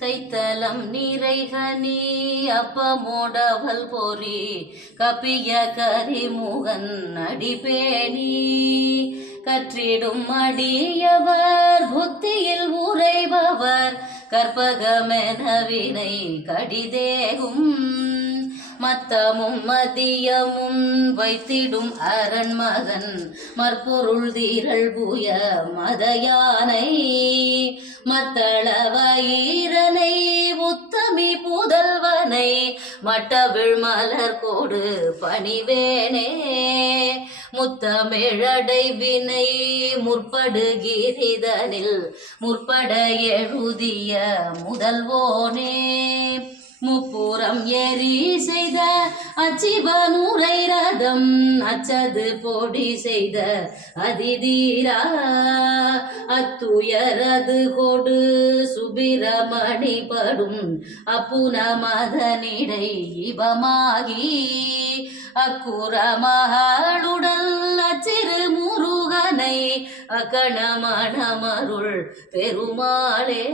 கைத்தலம் நிறைகனி அப்பமோடவல் பொறி கப்பிய கரிமுகன் அடிபேணி கற்றிடும் அடியவர் புத்தியில் உரைபவர் கற்பகமெனவினை கடிதேகும் மத்தமும் மதியமும் வைத்திடும் அரண்மகன் மற்பொருள் தீரள் புய மதயானை மத்தளவயிரனை உத்தமி புதல்வனை மட்டவிழ் மலர் கோடு பணிவேனே முத்தமிழடை வினை முற்படுகிரிதனில் முற்பட எழுதிய முதல்வோனே முப்புறம் எரி செய்த அச்சிவனுரை ரதம் அச்சது பொடி செய்த அதிதீரா அத்துயரது கொடு சுபிரமணி படும் அப்புன மதனிடை இவமாகி அக்குற மகளுடல் அச்சிறு முருகனை அகணமணமருள் பெருமாளே.